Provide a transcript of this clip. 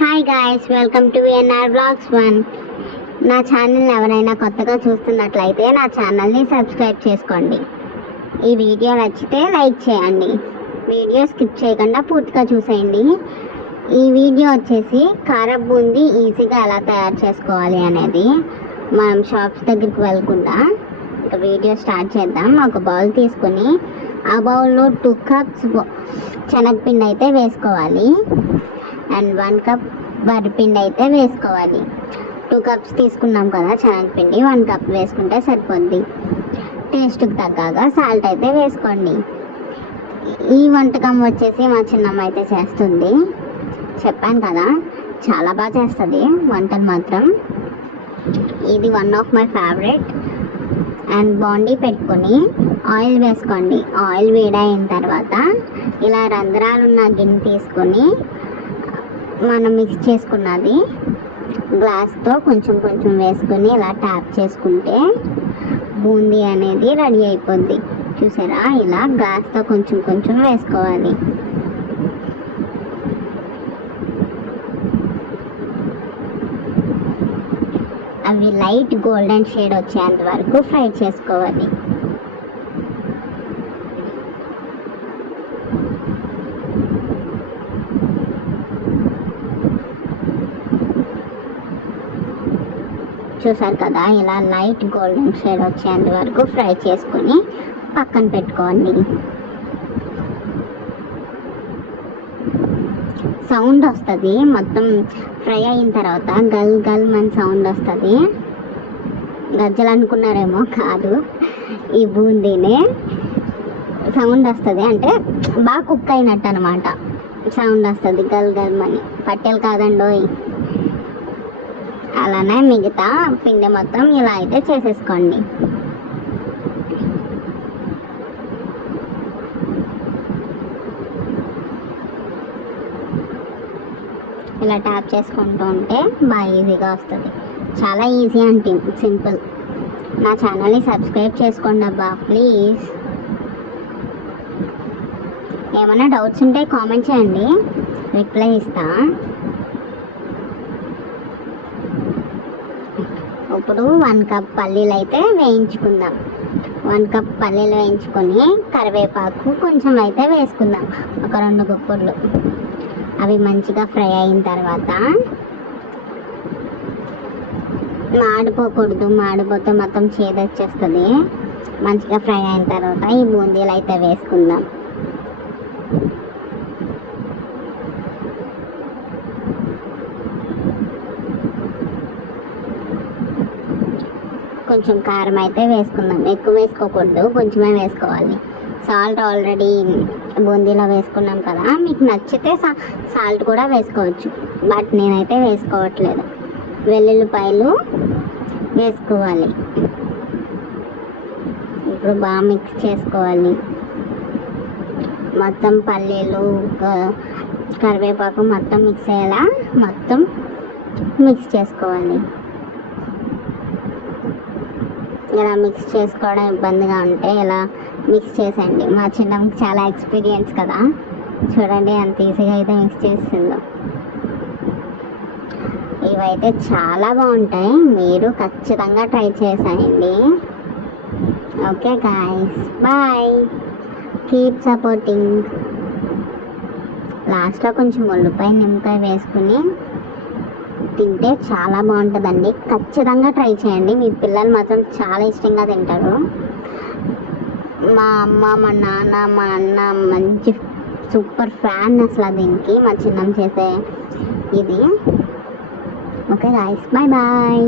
Hi guys, welcome to NR blogs 1. నా ఛానల్ని ఎవరైనా కొత్తగా చూస్తున్నట్లయితే నా ఛానల్ని సబ్స్క్రైబ్ చేసుకోండి. ఈ వీడియో నచ్చితే లైక్ చేయండి. వీడియో స్కిప్ చేయకుండా పూర్తిగా చూసేయండి. ఈ వీడియో వచ్చేసి కారం బూందీ ఈజీగా ఎలా తయారు చేసుకోవాలి అనేది. మనం షాప్స్ దగ్గరికి వెళ్ళకుండా ఒక వీడియో స్టార్ట్ చేద్దాం. ఒక బౌల్ తీసుకొని ఆ బౌల్లో 2 cups శనగపిండి అయితే వేసుకోవాలి అండ్ 1 cup వరిపిండి అయితే వేసుకోవాలి. 2 cups తీసుకున్నాం కదా శనగపిండి, 1 cup వేసుకుంటే సరిపోద్ది. టేస్ట్కి తగ్గగా సాల్ట్ అయితే వేసుకోండి. ఈ వంటకం వచ్చేసి మా చిన్నమ్మ అయితే చేస్తుంది. చెప్పాను కదా, చాలా బాగా చేస్తుంది వంటలు మాత్రం. ఇది one of my favourite. And బాండీ పెట్టుకొని ఆయిల్ వేసుకోండి. ఆయిల్ వేడైన తర్వాత ఇలా రంధ్రాలు ఉన్న గిన్నె తీసుకొని మనం మిక్స్ చేసుకున్నది గ్లాస్తో కొంచెం కొంచెం వేసుకొని ఇలా ట్యాప్ చేసుకుంటే బూందీ అనేది రెడీ అయిపోద్ది. చూసారా, ఇలా గ్లాస్తో కొంచెం కొంచెం వేసుకోవాలి. అవి లైట్ గోల్డెన్ షేడ్ వచ్చేంత వరకు ఫ్రై చేసుకోవాలి. చూసారు కదా, ఇలా లైట్ గోల్డెన్ షేడ్ వచ్చేంత వరకు ఫ్రై చేసుకొని పక్కన పెట్టుకోండి. సౌండ్ వస్తుంది మొత్తం ఫ్రై అయిన తర్వాత, గల్ గల్ మన సౌండ్ వస్తుంది. గజ్జలు అనుకున్నారేమో, కాదు, ఈ బూందీనే సౌండ్ వస్తుంది. అంటే బాగా కుక్ అయినట్టు అనమాట. సౌండ్ వస్తుంది గల్ గల్ మని. పట్టెలు కాదండోయ్. అలానే మిగతా పిండి మొత్తం ఇలా అయితే చేసేసుకోండి. ఇలా ట్యాప్ చేసుకుంటూ ఉంటే బాగా ఈజీగా వస్తుంది. చాలా ఈజీ అంటే సింపుల్. నా ఛానల్ని సబ్స్క్రైబ్ చేసుకోండి అబ్బా ప్లీజ్. ఏమైనా డౌట్స్ ఉంటే కామెంట్ చేయండి, రిప్లై ఇస్తా. ఇప్పుడు 1 cup పల్లీలు అయితే వేయించుకుందాం. 1 cup పల్లీలు వేయించుకొని కరివేపాకు కొంచెం అయితే వేసుకుందాం, ఒక 2 గుప్పులు. అవి మంచిగా ఫ్రై అయిన తర్వాత, మాడిపోకూడదు, మాడిపోతే మొత్తం చేదొచ్చేస్తుంది. మంచిగా ఫ్రై అయిన తర్వాత ఈ బూందీలు అయితే వేసుకుందాం. కొంచెం కారం అయితే వేసుకుందాం. ఎక్కువ వేసుకోకూడదు, కొంచెమే వేసుకోవాలి. సాల్ట్ ఆల్రెడీ బూందీలో వేసుకున్నాం కదా, మీకు నచ్చితే సాల్ట్ కూడా వేసుకోవచ్చు, బట్ నేనైతే వేసుకోవట్లేదు. వెల్లుల్లిపాయలు వేసుకోవాలి. ఇప్పుడు బాగా మిక్స్ చేసుకోవాలి. మొత్తం పల్లీలు కరివేపాకు మొత్తం మిక్స్ అయ్యేలా మొత్తం మిక్స్ చేసుకోవాలి. ఇలా మిక్స్ చేసుకోవడం ఇబ్బందిగా ఉంటే ఇలా మిక్స్ చేసేయండి. మా చిన్నమ్మకి చాలా ఎక్స్పీరియన్స్ కదా, చూడండి ఎంత ఈజీగా అయితే మిక్స్ చేస్తుందో. ఇవైతే చాలా బాగుంటాయి, మీరు ఖచ్చితంగా ట్రై చేసేయండి. Okay guys, bye, keep supporting. లాస్ట్లో కొంచెం ఉల్లిపాయ నిమ్మకాయ వేసుకుని తింటే చాలా బాగుంటుందండి. ఖచ్చితంగా ట్రై చేయండి, మీ పిల్లలు మాత్రం చాలా ఇష్టంగా తింటారు. మా అమ్మ, మా నాన్న, మా అన్న మంచి సూపర్ ఫ్యాన్ అసలు దీనికి, మా చిన్నమ్మ చేసే ఇది. Okay guys, bye bye.